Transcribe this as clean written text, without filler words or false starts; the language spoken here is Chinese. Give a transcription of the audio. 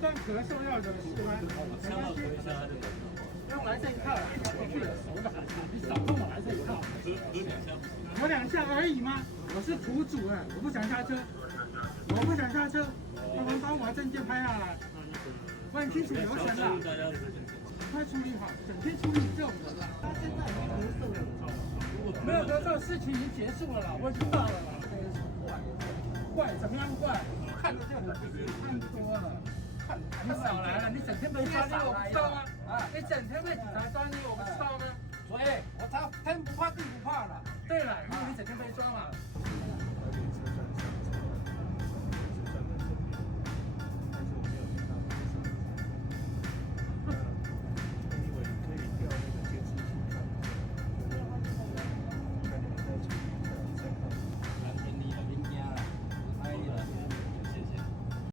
断咳嗽要忍是吗？没关系，用蓝色一套，过去了熟的，你少跟我蓝色一套。我2下而已吗？我是苦主哎，我不想下车，我不想下车，麻烦把我的证件拍下来，问清楚流程了，快处理好，整天处理这种人了。他现在已经咳嗽了，没有咳嗽，事情已经结束了啦，我已经到了啦。怪怎么样怪？看着就很看多了。你少来了，你整天被抓你我不知道吗？啊，你整天被警察抓你我不知道吗？所以我才天不怕地不怕了。对了，因为你整天被抓嘛。